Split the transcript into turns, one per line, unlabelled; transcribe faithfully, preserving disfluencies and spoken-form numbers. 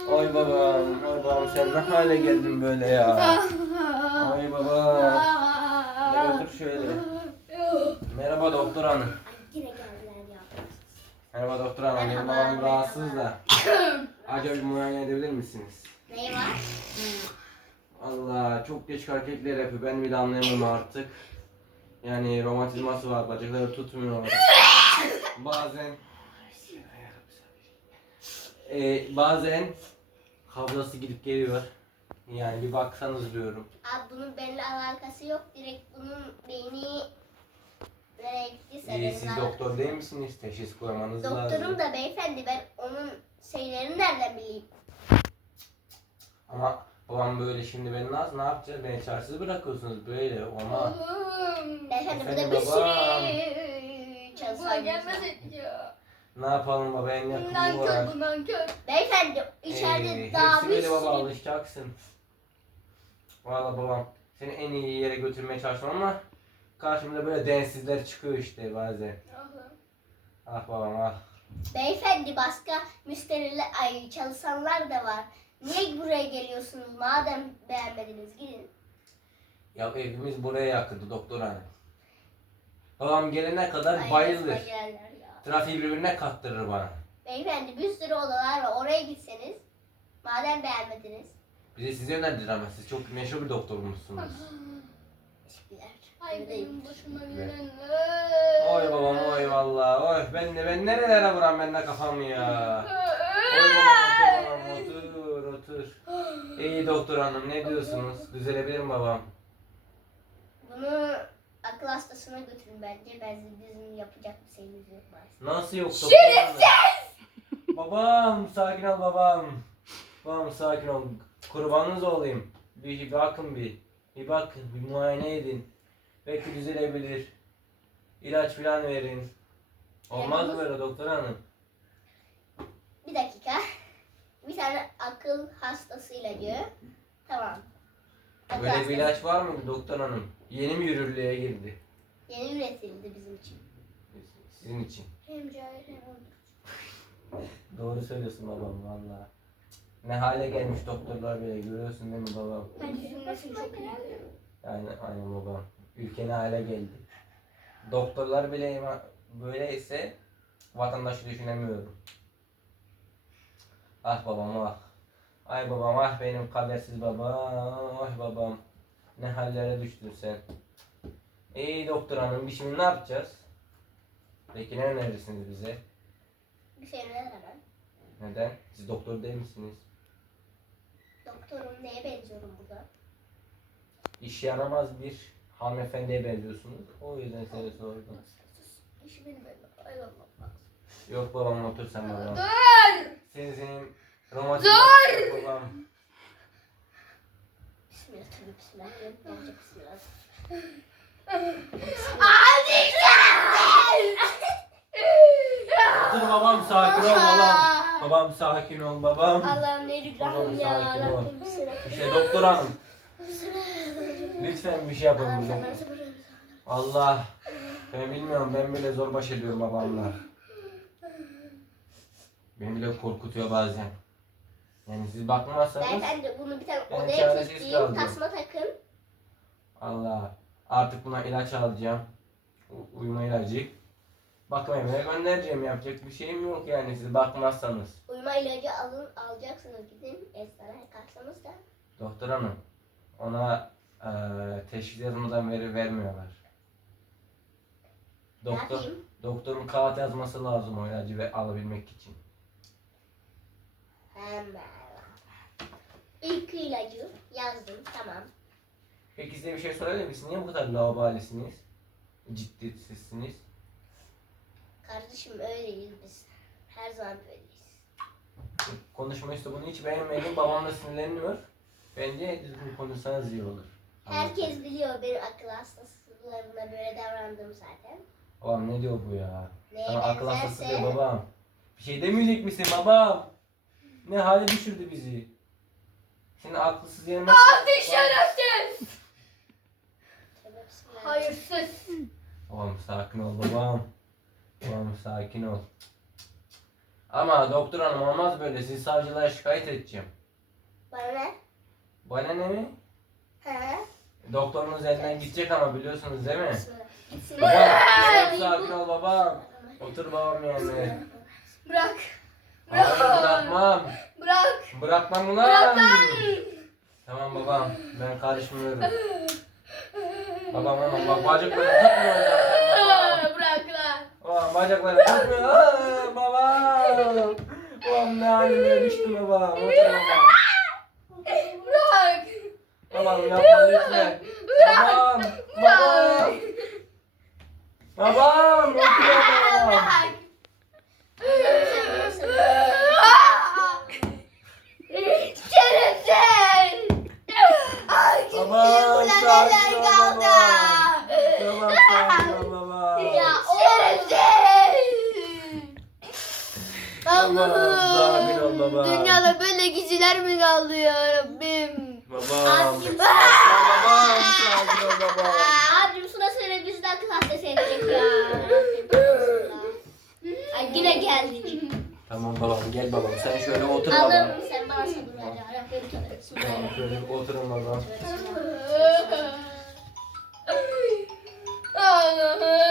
Oy babam, oy babam sen ne hale geldin böyle ya? Oy babam. Gel otur şöyle. Merhaba doktor hanım.
Yine geldiler ya.
Merhaba doktor hanım. Benim babam rahatsız da. Acaba bir muayene edebilir misiniz?
Neyi var?
Allah çok geç hareketler yapıyor. Ben bile anlayamıyorum artık. Yani romatizması var. Bacakları tutmuyor. Bazen e, bazen kablası gidip geliyor. Yani bir baksanız diyorum.
Abi bunun benimle alakası yok. Direkt bunun beyni nereye gittiyse
Ee,
benimle
siz
alakası
doktor
yok.
değil misiniz? Teşhis koymanız lazım.
Doktorum da beyefendi, ben onun şeylerini nereden bileyim?
Ama babam böyle şimdi beni nasıl ne yapacağız? Beni çaresiz bırakıyorsunuz böyle ama.
Beyefendi burada
Efendim
bir
babam.
sürü çalışan
ya.
Ne yapalım baba en yakın bu var.
Nankör bu nankör.
Beyefendi içeride
Ee,
daha
hepsi
bir
böyle baba
sürü...
alışacaksın. Valla babam seni en iyi yere götürmeye çalıştım ama karşımda böyle densizler çıkıyor işte bazen. Ah babam ah.
Beyefendi başka müşteriler, ay çalışanlar da var. Niye buraya geliyorsunuz madem beğenmediniz, gidin.
Ya evimiz buraya yakındı doktor hanım. Babam gelene kadar
Ay,
bayılır.
resmen geldiler ya.
Trafiği birbirine kattırır bana.
Beyefendi bir sürü odalar var, oraya gitseniz madem beğenmediniz.
Bize sizi önerdiler ama siz çok meşhur bir doktormuşsunuz.
Teşekkürler.
Ay
Öyle değil.
benim başıma
Ve-
gelen.
Oy babam oy valla oy ben de ben nerelere vuram ben de kafamı ya. Oy babam otur babam, otur otur. İyi doktor hanım ne diyorsunuz? Düzelebilir mi babam?
Bunu akıl hastasına götürün bence. Ben bizim yapacak bir şeyimiz yok maalesef.
Nasıl yok doktor hanım? Babam sakin ol babam. Babam sakin ol. Kurbanınız olayım. Bir, bir bakın bir. Bir bakın bir muayene edin. Belki düzelebilir. İlaç falan verin. Olmaz mı böyle doktor hanım?
Bir dakika. Bir tane akıl hastası ilacı. Tamam. Akıl
Böyle bir
hastası.
ilaç var mı doktor hanım? Yeni mi yürürlüğe girdi?
Yeni üretildi bizim için.
Sizin için.
Hem cahil hem öldürücü.
Doğru söylüyorsun babam valla. Ne hale gelmiş doktorlar böyle görüyorsun değil mi babam?
Bence cümlesi çok iyi.
Yani aynen babam. Ülke ne hale geldi. Doktorlar bile ima- böyleyse vatandaşı düşünemiyorum. Ah babam ah. Ay babam ah benim kadersiz babam. Ah babam. Ne hallere düştün sen. İyi doktor hanım biz şimdi ne yapacağız? Peki ne önerirsiniz bize?
Bir şey ne hemen.
Neden? Siz doktor değil misiniz?
Doktorum neye benziyorum burada?
İşe yaramaz bir hanımefendiye benziyorsunuz. O yüzden size sordum.
İşi benim elimde. Ayrılmam lazım.
Yok babam otur sen babam.
Dur!
Senin senin romatizma babam.
Bismillah tabii bismillah. Gerçek bismillah.
Hadi
Otur babam sakin ol babam. Babam sakin ol babam.
Allah'ım ne rüzgarım ya.
Sakin ol.
Rabbim bismillah.
İşte doktor hanım. Lütfen bir şey yapın
Allah'ım
bize.
sen bana sabır ver.
Allah. Ben bilmiyorum ben bile zor baş ediyorum babamla. Beni bile korkutuyor bazen. Yani siz bakmazsanız
Beyefendi bunu bir tane
Ben
odaya
çaresiz
kilitleyeyim.
kaldım.
Tasma takın.
Allah. Artık buna ilaç alacağım. U- uyuma ilacı. Bakım evine göndereceğim. Yapacak bir şeyim yok yani siz bakmazsanız.
Uyuma ilacı alın, alacaksınız. Gidin eczaneye kalksanız da.
Doktor hanım. Ona eee teşhis yazmadan veri vermiyorlar.
Ne
Doktor,
yapayım?
doktorun kağıt yazması lazım o ilacı ve alabilmek için.
Hemen. İlk ilacı yazdım. Tamam.
Peki size bir şey sorabilir miyim? Siz niye bu kadar laubalisiniz? Ciddisizsiniz.
Kardeşim öyleyiz biz. Her zaman böyleyiz.
Konuşma işte bunu hiç beğenmedim. Babam da sinirleniyor. Bence düzgün konuşsanız iyi olur.
Herkes biliyor benim akıl hastalarına böyle davrandığım zaten.
Babam ne diyor bu ya?
Neye
Sana akıl hastası
benzerse-
diyor babam. Bir şey demeyecek misin babam? Ne hale düşürdü bizi. Seni aklısız yerine...
Hadi şerefsiz!
Tövbe bismillah.
Hayırsız.
Babam sakin ol babam. Babam sakin ol. Ama doktor hanım olmaz böyle. Sizi savcılığa şikayet edeceğim.
Bana ne?
Bana ne mi?
He?
Doktorunuz elinden gidecek ama biliyorsunuz değil mi?
Gitsin.
Babam, babam sakin ol babam. Otur babam yani.
Bırak.
Hayır bırakmam.
Bırak.
Bırakmam ulan. Tamam babam, ben karışmıyorum. Babam ama bak bacakları tutmuyor zaten babam.
Bırak lan.
Babam bacakları tutmuyor. Aa, babam. Babam ne haline düştü babam. Otur babam.
Bırak.
Babam yapma lütfen. Babam. Babam. Babam. Otur babam.
Bırak. Şerefsiz. Ay,
Babam,
ulan
sakin
neler
ol
kaldı?
babam. Babam sakin ol babam.
Ya şerefsiz.
Babam sakin ol babam.
Dünyada böyle kişiler mi kaldı ya Rabbim?
Babam.
Abicim,
Babam sakin ol babam.
abicim sıra söyle bizden hasta seyredecek ya. Ay yine geldik.
Tamam babam gel babam sen şöyle otur babam.
Alırım sen bana sabır ver ya. Rabbim tanırsın.
Tamam şöyle bir oturun babam.
Allah'ım.